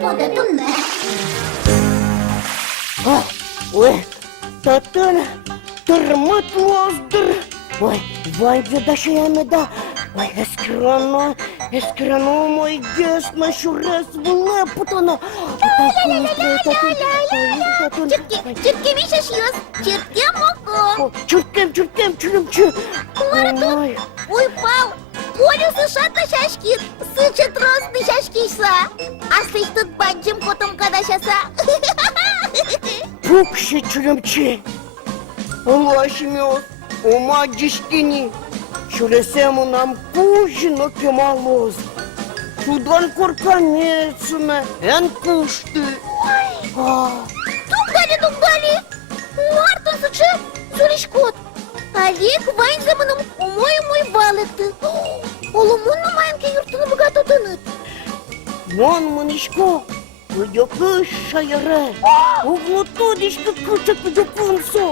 буде тунель. Ой, татан, термат воздух. Ой, Ванья дашаями да. Ой, эскрано мой гест на щурес вылепутано. Чүртке бишешиос, чүртке моко. Чуркем, чурымчы. Ой, Уйпал, полюсы шатна шашкин, сычет розны шашкиса. А сыч тут банджим потом кадашаса. пукши чурымчы. Улашмёс, ума дишкини. Şurasemu nam kuşunu kemaloz. Sudan korkanetsime en kuştu. Тугдали, Мартин сычы, суришкот. Олег вайн заманым умой балықты. Олумунну майынке юртыны богато тыныт. Вон мынышко, выдёкыш шайыры. Углуту дишка кычак выдёкынсо.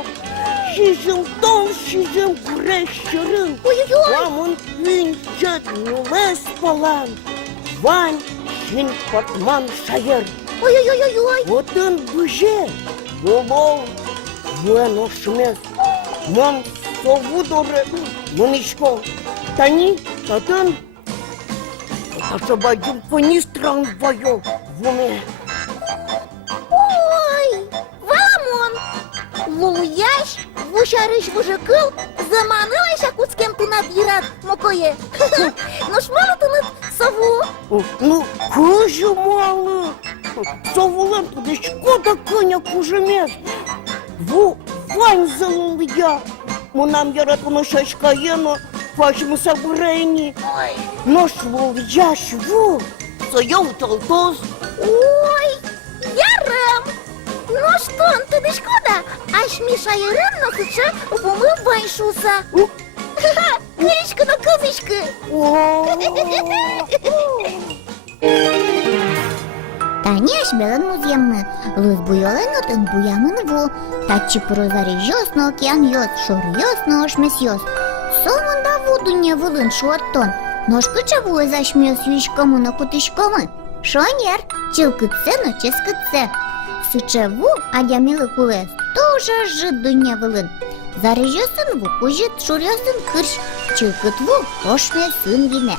Шижым тол, шижым грещерын. Ой-ой-ой. Вамын винчат нюлес палан. Вань шин портман шайыр. Ой-ой-ой-ой. Отын бүже, олол, вен ошмес. Мон сову доры, мынышко. Тани, татын. Асабадым панистран байо, вуме. Ой, Валамон. Луяш, вушарыш вужыкыл, заманылай шакутскем тынат йырат мокое. Ну шмалы тынат сову. Ну, кыжы малы. Совулым тудышко да кыня кужемес. Ву вань зылыл я. Мунам яратыны шашкаено, вашему собрани. Нож вул яш ву. Соял толтоз. Ой, ярым. Ну что, тудышко да, аш Миша ярым насычы вумы вайшуса. Неречка на кызышкы. Тани ашмелан муземны, лыз буялын отын буямын ву, тачи прозари жос на океан йос, шор йос на ошмес йос. Сомында ву дуня вылын шуаттон, ножкы чаву из ашмес юишкамы на кутышкамы. Шонер, чилкытсе на ческытсе. Сыче ву, адямилы кулес, тоже жит дуня вылын. Зарыжосын ву кужит, шурёсын кырш, чилкыт ву ошмесын вине.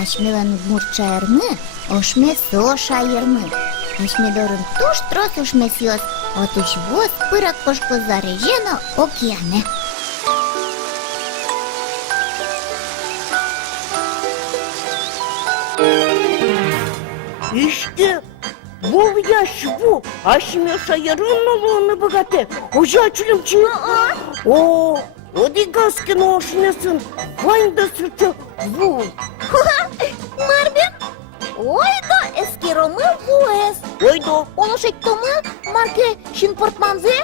Ашмелан мурчайырны, ошмесо шайырны. Ашмедорын туш трос ошмесёс, отыш воз пырак кошко зарыжено океане. İşte bul yaş bu. Aşmıyor sayarın oğlunu bugate. Hoca açılımcı. O di gaskın oşnesin. Vayda sırtı bu. Марбин? Ой, да, эскеромы вуэс. Oydu. Он уж томы марке шинпортманзе,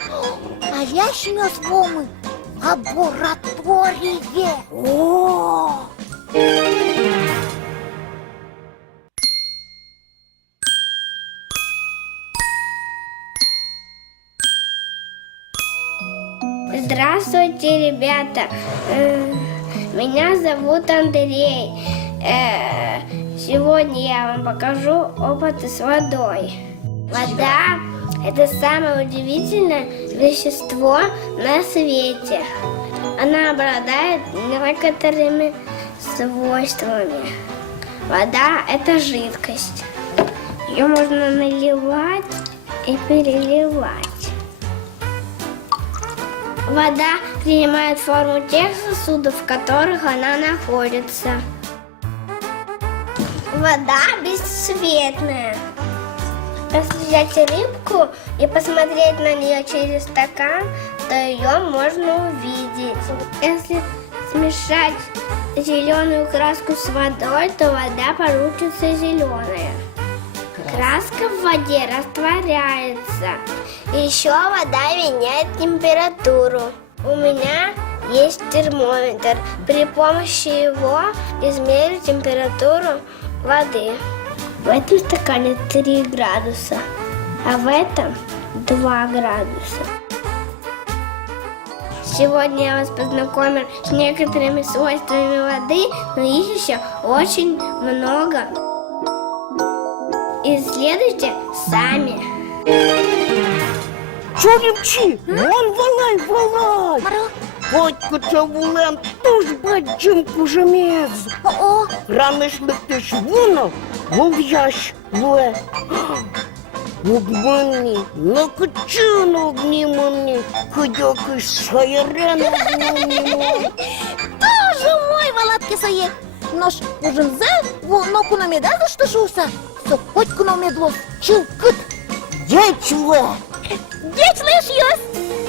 а я шмёс вомы лабораторие. Здравствуйте, ребята. Меня зовут Андрей. Сегодня я вам покажу опыты с водой. Вода – это самое удивительное вещество на свете. Она обладает некоторыми свойствами. Вода – это жидкость. Ее можно наливать и переливать. Вода принимает форму тех сосудов, в которых она находится. Вода бесцветная. Если взять рыбку и посмотреть на нее через стакан, то ее можно увидеть. Если смешать зеленую краску с водой, то вода получится зеленая. Краска в воде растворяется. Еще вода меняет температуру. У меня есть термометр. При помощи его измерю температуру воды. В этом стакане 3 градуса, а в этом 2 градуса. Сегодня я вас познакомлю с некоторыми свойствами воды, но их еще очень много. исследуйте сами. Чорімчі, вон валай. Маро, Батько Чавулем, тож бачим кужемець. о, Раниш летиш воно, вов'ящ ле. Обманні, на качину обнімані, ходяки шайрен обнімані. тоже мой валатки сає. Нож ужин зе, воно кунамеда зашташуся. Со хоть кунамедло, чилкыт. Дячле, Деч лиш йось.